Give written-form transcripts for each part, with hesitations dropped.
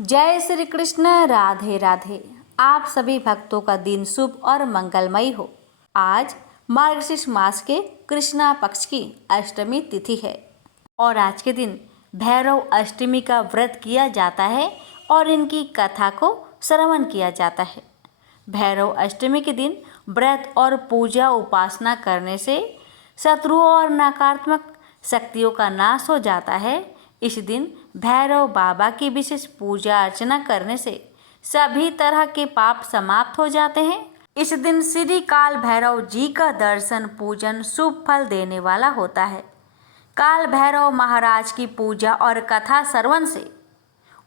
जय श्री कृष्ण। राधे राधे। आप सभी भक्तों का दिन शुभ और मंगलमय हो। आज मार्गशीर्ष मास के कृष्णा पक्ष की अष्टमी तिथि है और आज के दिन भैरव अष्टमी का व्रत किया जाता है और इनकी कथा को श्रवण किया जाता है। भैरव अष्टमी के दिन व्रत और पूजा उपासना करने से शत्रुओं और नकारात्मक शक्तियों का नाश हो जाता है। इस दिन भैरव बाबा की विशेष पूजा अर्चना करने से सभी तरह के पाप समाप्त हो जाते हैं। इस दिन श्री काल भैरव जी का दर्शन पूजन शुभ फल देने वाला होता है। काल भैरव महाराज की पूजा और कथा श्रवण से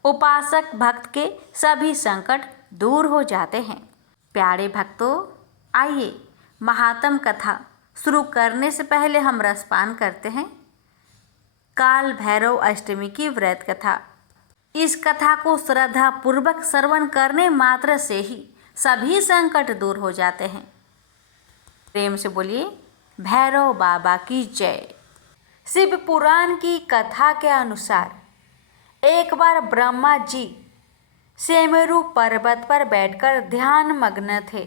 उपासक भक्त के सभी संकट दूर हो जाते हैं। प्यारे भक्तों, आइए महात्म कथा शुरू करने से पहले हम रसपान करते हैं। काल भैरव अष्टमी की व्रत कथा। इस कथा को श्रद्धा पूर्वक श्रवण करने मात्र से ही सभी संकट दूर हो जाते हैं। प्रेम से बोलिए भैरव बाबा की जय। शिव पुराण की कथा के अनुसार एक बार ब्रह्मा जी सेमेरु पर्वत पर बैठकर ध्यान मग्न थे।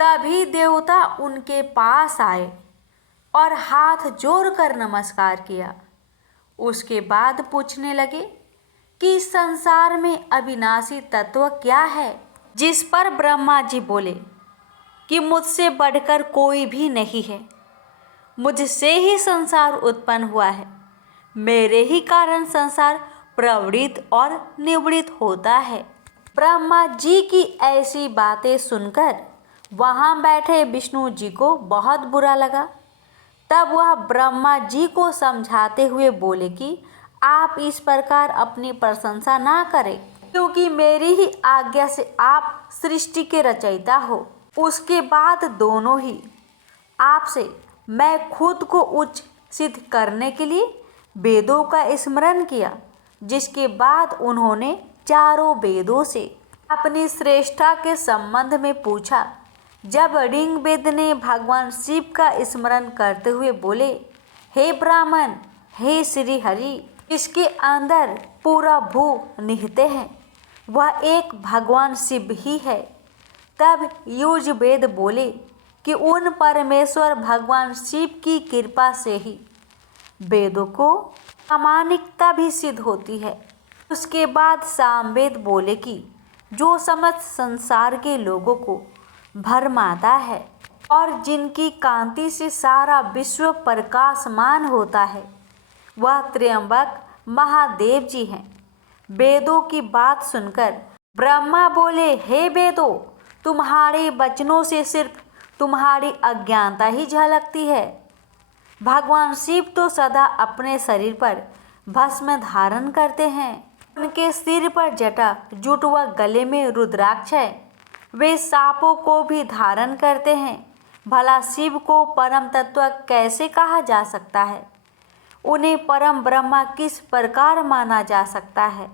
तभी देवता उनके पास आए और हाथ जोड़कर नमस्कार किया। उसके बाद पूछने लगे कि संसार में अविनाशी तत्व क्या है। जिस पर ब्रह्मा जी बोले कि मुझसे बढ़कर कोई भी नहीं है, मुझसे ही संसार उत्पन्न हुआ है, मेरे ही कारण संसार प्रवृत्त और निवृत्त होता है। ब्रह्मा जी की ऐसी बातें सुनकर वहाँ बैठे विष्णु जी को बहुत बुरा लगा। तब वह ब्रह्मा जी को समझाते हुए बोले कि आप इस प्रकार अपनी प्रशंसा ना करें, क्योंकि मेरी ही आज्ञा से आप सृष्टि के रचयिता हो। उसके बाद दोनों ही आपसे मैं खुद को उच्च सिद्ध करने के लिए वेदों का स्मरण किया, जिसके बाद उन्होंने चारों वेदों से अपनी श्रेष्ठता के संबंध में पूछा। जब ऋग्वेद ने भगवान शिव का स्मरण करते हुए बोले, हे ब्राह्मण, हे श्री हरि, इसके अंदर पूरा भू निहित है, वह एक भगवान शिव ही है। तब यजुर्वेद बोले कि उन परमेश्वर भगवान शिव की कृपा से ही वेदों को प्रामाणिकता भी सिद्ध होती है। उसके बाद सामवेद बोले कि जो समस्त संसार के लोगों को भरमाता है और जिनकी कांति से सारा विश्व प्रकाशमान होता है, वह त्र्यंबक महादेव जी हैं। वेदों की बात सुनकर ब्रह्मा बोले, हे वेदों, तुम्हारे वचनों से सिर्फ तुम्हारी अज्ञानता ही झलकती है। भगवान शिव तो सदा अपने शरीर पर भस्म धारण करते हैं। उनके सिर पर जटा जूट व गले में रुद्राक्ष है। वे सांपों को भी धारण करते हैं। भला शिव को परम तत्व कैसे कहा जा सकता है? उन्हें परम ब्रह्मा किस प्रकार माना जा सकता है?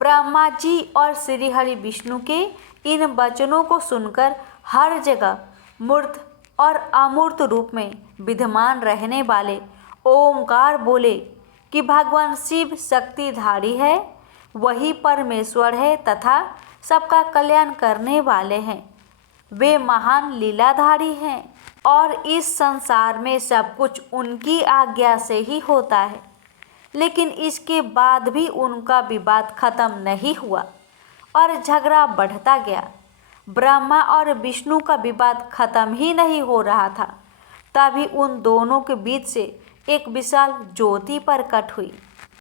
ब्रह्मा जी और श्री हरि विष्णु के इन वचनों को सुनकर हर जगह मूर्त और अमूर्त रूप में विद्यमान रहने वाले ओंकार बोले कि भगवान शिव शक्तिधारी है, वही परमेश्वर है तथा सबका कल्याण करने वाले हैं। वे महान लीलाधारी हैं और इस संसार में सब कुछ उनकी आज्ञा से ही होता है। लेकिन इसके बाद भी उनका विवाद खत्म नहीं हुआ और झगड़ा बढ़ता गया। ब्रह्मा और विष्णु का विवाद खत्म ही नहीं हो रहा था। तभी उन दोनों के बीच से एक विशाल ज्योति प्रकट हुई,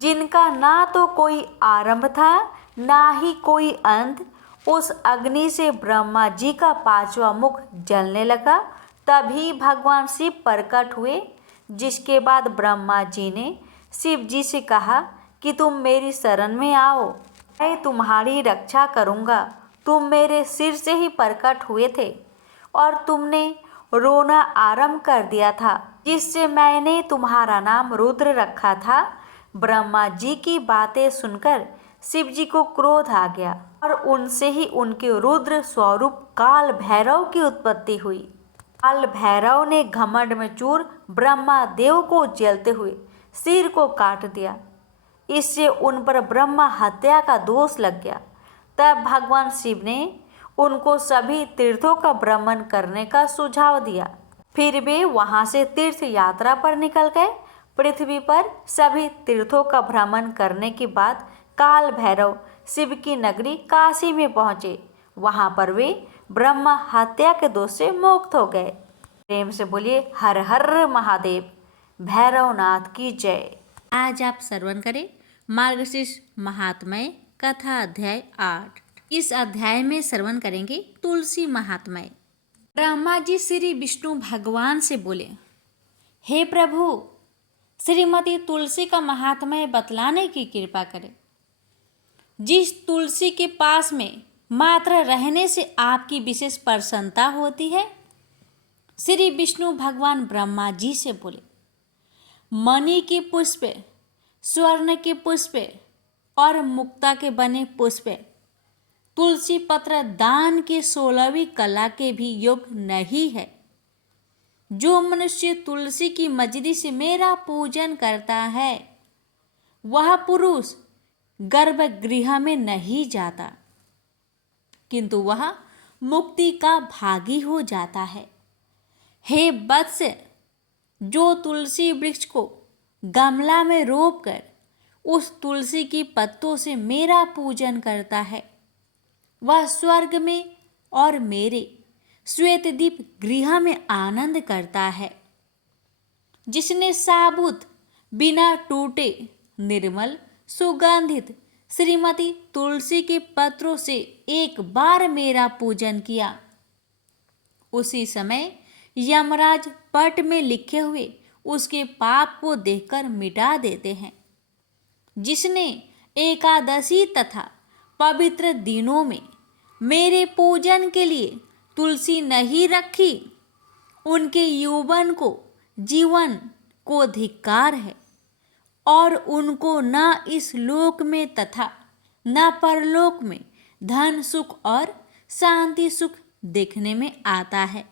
जिनका ना तो कोई आरंभ था ना ही कोई अंत। उस अग्नि से ब्रह्मा जी का पांचवा मुख जलने लगा। तभी भगवान शिव प्रकट हुए, जिसके बाद ब्रह्मा जी ने शिव जी से कहा कि तुम मेरी शरण में आओ, मैं तुम्हारी रक्षा करूँगा। तुम मेरे सिर से ही प्रकट हुए थे और तुमने रोना आरंभ कर दिया था, जिससे मैंने तुम्हारा नाम रुद्र रखा था। ब्रह्मा जी की बातें सुनकर शिव जी को क्रोध आ गया और उनसे ही उनके रुद्र स्वरूप काल भैरव की उत्पत्ति हुई। काल भैरव ने घमंड में चूर ब्रह्मा देव को जलते हुए सिर को काट दिया। इससे उन पर ब्रह्मा हत्या का दोष लग गया। तब भगवान शिव ने उनको सभी तीर्थों का भ्रमण करने का सुझाव दिया। फिर वे वहां से तीर्थ यात्रा पर निकल गए। पृथ्वी पर सभी तीर्थों का भ्रमण करने के बाद काल भैरव शिव की नगरी काशी में पहुंचे। वहां पर वे ब्रह्म हत्या के दोष से मुक्त हो गए। प्रेम से बोलिए हर हर महादेव, भैरवनाथ की जय। आज आप श्रवण करें मार्गशीर्ष महात्म्य कथा अध्याय 8। इस अध्याय में श्रवण करेंगे तुलसी महात्म्य। ब्रह्मा जी श्री विष्णु भगवान से बोले, हे प्रभु, श्रीमती तुलसी का महात्म्य बतलाने की कृपा करें। जिस तुलसी के पास में मात्र रहने से आपकी विशेष प्रसन्नता होती है। श्री विष्णु भगवान ब्रह्मा जी से बोले, मणि के पुष्प, स्वर्ण के पुष्प और मुक्ता के बने पुष्प तुलसी पत्र दान के 16वीं कला के भी योग्य नहीं है। जो मनुष्य तुलसी की मजरी से मेरा पूजन करता है वह पुरुष गर्भगृह में नहीं जाता, किंतु वह मुक्ति का भागी हो जाता है। हे वत्स, जो तुलसी वृक्ष को गमला में रोपकर उस तुलसी की पत्तों से मेरा पूजन करता है वह स्वर्ग में और मेरे श्वेतदीप गृह में आनंद करता है। जिसने साबुत बिना टूटे निर्मल सुगंधित श्रीमती तुलसी के पत्रों से एक बार मेरा पूजन किया, उसी समय यमराज पट में लिखे हुए उसके पाप को देखकर मिटा देते हैं। जिसने एकादशी तथा पवित्र दिनों में मेरे पूजन के लिए तुलसी नहीं रखी, उनके यौवन को जीवन को धिक्कार है और उनको न इस लोक में तथा न परलोक में धन सुख और शांति सुख देखने में आता है।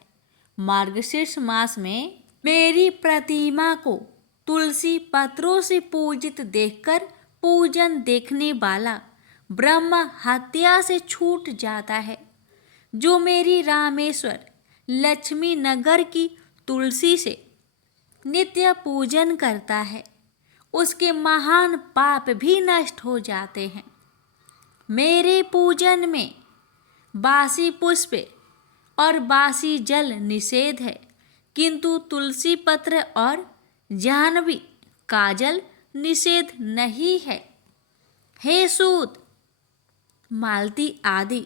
मार्गशीर्ष मास में मेरी प्रतिमा को तुलसी पत्रों से पूजित देखकर पूजन देखने वाला ब्रह्म हत्या से छूट जाता है। जो मेरी रामेश्वर लक्ष्मी नगर की तुलसी से नित्य पूजन करता है उसके महान पाप भी नष्ट हो जाते हैं। मेरे पूजन में बासी पुष्प और बासी जल निषेध है, किंतु तुलसी पत्र और जाह्नवी काजल निषेध नहीं है। हे सूत, मालती आदि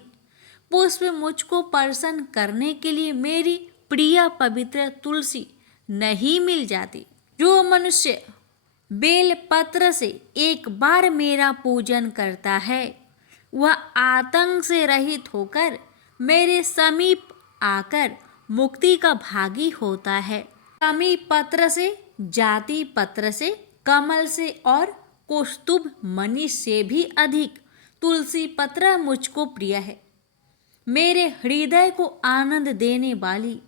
पुष्प मुझको प्रसन्न करने के लिए मेरी प्रिय पवित्र तुलसी नहीं मिल जाती। जो मनुष्य बेल पत्र से एक बार मेरा पूजन करता है वह आतंक से रहित होकर मेरे समीप आकर मुक्ति का भागी होता है। कमी पत्र से, जाति पत्र से, कमल से और कौस्तुभ मणि से भी अधिक तुलसी पत्र मुझको प्रिय है। मेरे हृदय को आनंद देने वाली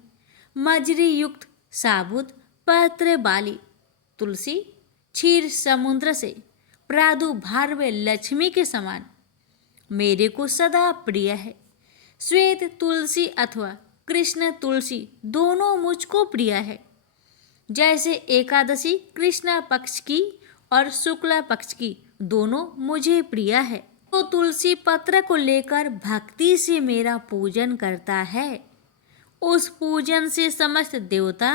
मजरी युक्त साबुत पत्र वाली तुलसी क्षीर समुद्र से प्रादुर्भाव लक्ष्मी के समान मेरे को सदा प्रिय है। श्वेत तुलसी अथवा कृष्ण तुलसी दोनों मुझको प्रिय है। जैसे एकादशी कृष्ण पक्ष की और शुक्ल पक्ष की दोनों मुझे प्रिय है। तो तुलसी पत्र को लेकर भक्ति से मेरा पूजन करता है, उस पूजन से समस्त देवता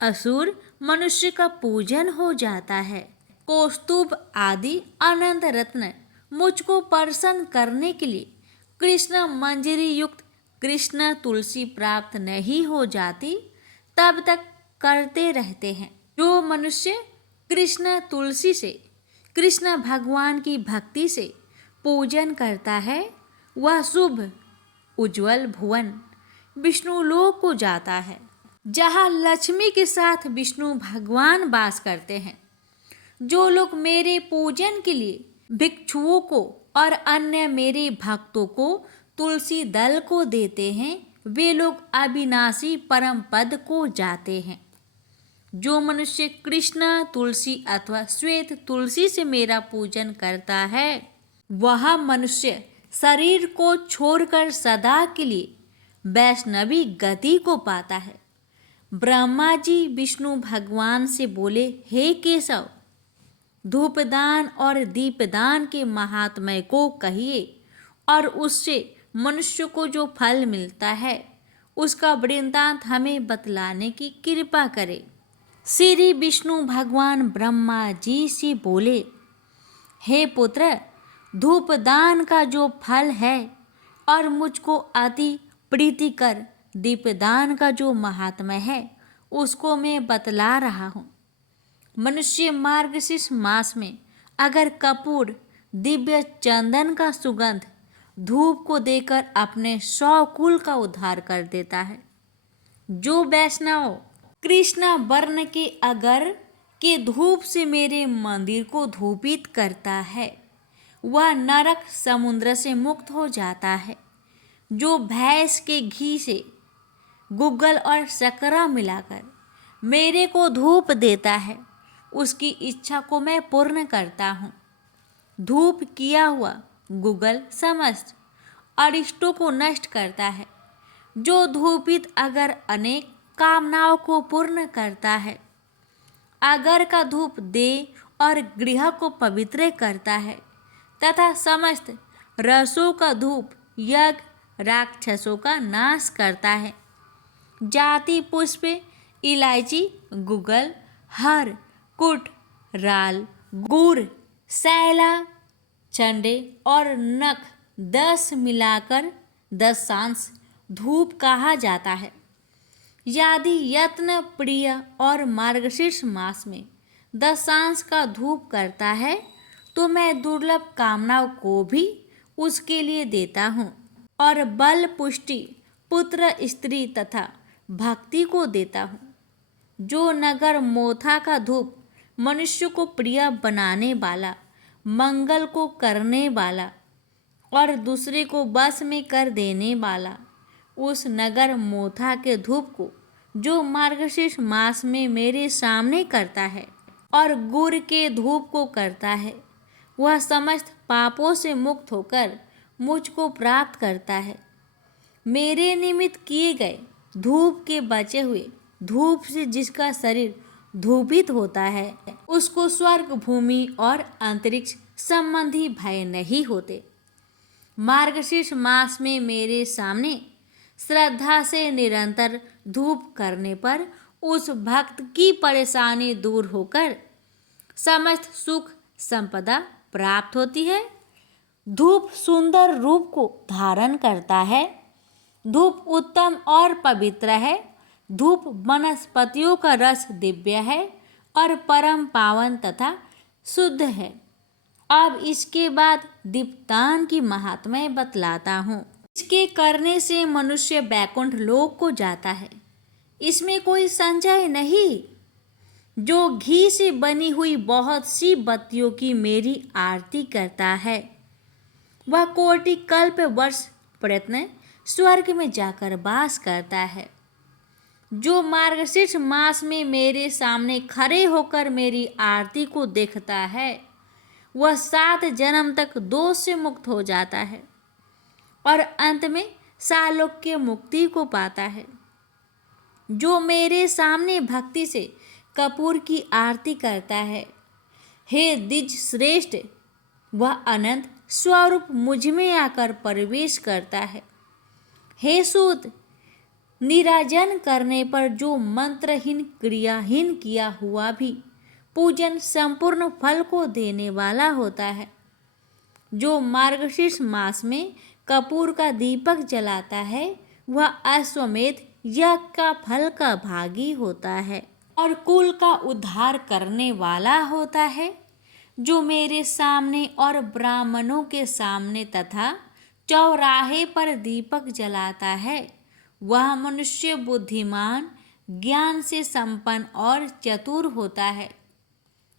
असुर मनुष्य का पूजन हो जाता है। कौस्तुभ आदि अनंत रत्न मुझको प्रसन्न करने के लिए कृष्ण मंजरी युक्त कृष्ण तुलसी प्राप्त नहीं हो जाती तब तक करते रहते हैं। जो मनुष्य कृष्ण तुलसी से, कृष्ण भगवान की भक्ति से पूजन करता है वह शुभ उज्ज्वल भुवन विष्णु लोक को जाता है, जहाँ लक्ष्मी के साथ विष्णु भगवान वास करते हैं। जो लोग मेरे पूजन के लिए भिक्षुओं को और अन्य मेरे भक्तों को तुलसी दल को देते हैं वे लोग अविनाशी परम पद को जाते हैं। जो मनुष्य कृष्ण तुलसी अथवा श्वेत तुलसी से मेरा पूजन करता है वह मनुष्य शरीर को छोड़कर सदा के लिए वैष्णवी गति को पाता है। ब्रह्मा जी विष्णु भगवान से बोले, हे केशव, धूपदान और दीपदान के महात्म्य को कहिए और उससे मनुष्य को जो फल मिलता है उसका वृत्तांत हमें बतलाने की कृपा करे। श्री विष्णु भगवान ब्रह्मा जी से बोले, हे पुत्र, धूपदान का जो फल है और मुझको अति प्रीतिकर दीपदान का जो महात्म्य है उसको मैं बतला रहा हूँ। मनुष्य मार्गशीर्ष मास में अगर कपूर, दिव्य चंदन का सुगंध धूप को देकर अपने 100 कुल का उद्धार कर देता है। जो वैष्णव कृष्ण वर्ण के अगर के धूप से मेरे मंदिर को धूपित करता है वह नरक समुद्र से मुक्त हो जाता है। जो भैंस के घी से गुग्गल और शक्करा मिलाकर मेरे को धूप देता है उसकी इच्छा को मैं पूर्ण करता हूँ। धूप किया हुआ गुग्गल समस्त अरिष्टों को नष्ट करता है। जो धूपित अगर अनेक कामनाओं को पूर्ण करता है। अगर का धूप दे और गृह को पवित्र करता है तथा समस्त रसों का धूप यज्ञ राक्षसों का नाश करता है। जाति पुष्प, इलायची, गुगल, हर, कुट, राल, गुड़, सैला, चंडे और नख 10 मिलाकर 10 सांस धूप कहा जाता है। यदि यत्न प्रिय और मार्गशीर्ष मास में 10 सांस का धूप करता है तो मैं दुर्लभ कामनाओं को भी उसके लिए देता हूँ और बल, पुष्टि, पुत्र, स्त्री तथा भक्ति को देता हूँ। जो नगर मोथा का धूप मनुष्य को प्रिय बनाने वाला, मंगल को करने वाला और दूसरे को बस में कर देने वाला, उस नगर मोथा के धूप को जो मार्गशीर्ष मास में मेरे सामने करता है और गुड़ के धूप को करता है वह समस्त पापों से मुक्त होकर मुझको प्राप्त करता है। मेरे निमित्त किए गए धूप के बचे हुए धूप से जिसका शरीर धूपित होता है उसको स्वर्ग, भूमि और अंतरिक्ष संबंधी भय नहीं होते। मार्गशीर्ष मास में मेरे सामने श्रद्धा से निरंतर धूप करने पर उस भक्त की परेशानी दूर होकर समस्त सुख संपदा प्राप्त होती है। धूप सुंदर रूप को धारण करता है। धूप उत्तम और पवित्र है। धूप वनस्पतियों का रस दिव्य है और परम पावन तथा शुद्ध है। अब इसके बाद दीपदान की महात्म्य बतलाता हूँ। इसके करने से मनुष्य वैकुंठ लोक को जाता है, इसमें कोई संशय नहीं। जो घी से बनी हुई बहुत सी बत्तियों की मेरी आरती करता है वह कोटि कल्प वर्ष प्रयत्न स्वर्ग में जाकर वास करता है। जो मार्गशीर्ष मास में मेरे सामने खड़े होकर मेरी आरती को देखता है वह 7 जन्म तक दोष से मुक्त हो जाता है और अंत में सालोक्य मुक्ति को पाता है। जो मेरे सामने भक्ति से कपूर की आरती करता है, हे द्विज श्रेष्ठ, वह अनंत स्वरूप मुझ में आकर प्रवेश करता है। हे सूत, निराजन करने पर जो मंत्रहीन क्रियाहीन किया हुआ भी पूजन संपूर्ण फल को देने वाला होता है। जो मार्गशीर्ष मास में कपूर का दीपक जलाता है वह अश्वमेध यज्ञ का फल का भागी होता है और कुल का उद्धार करने वाला होता है। जो मेरे सामने और ब्राह्मणों के सामने तथा चौराहे पर दीपक जलाता है वह मनुष्य बुद्धिमान, ज्ञान से संपन्न और चतुर होता है।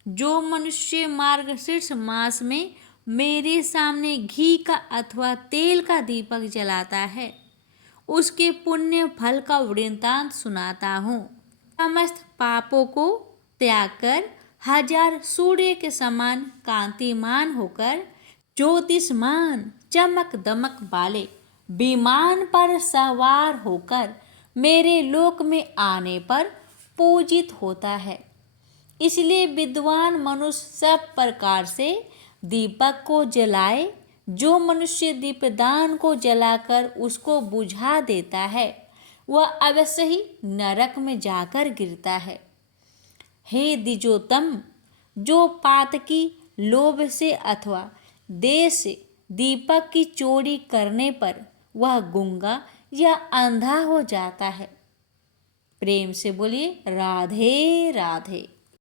जो मनुष्य मार्गशीर्ष मास में मेरे सामने घी का अथवा तेल का दीपक जलाता है उसके पुण्य फल का वृत्तांत सुनाता हूँ। समस्त पापों को त्याग कर 1000 सूर्य के समान कांतिमान होकर ज्योतिषमान चमक दमक वाले विमान पर सवार होकर मेरे लोक में आने पर पूजित होता है। इसलिए विद्वान मनुष्य सब प्रकार से दीपक को जलाए। जो मनुष्य दीपदान को जलाकर उसको बुझा देता है वह अवश्य ही नरक में जाकर गिरता है। हे द्विजोत्तम, जो पातकी लोभ से अथवा देश से दीपक की चोरी करने पर वह गूंगा या अंधा हो जाता है। प्रेम से बोलिए राधे राधे।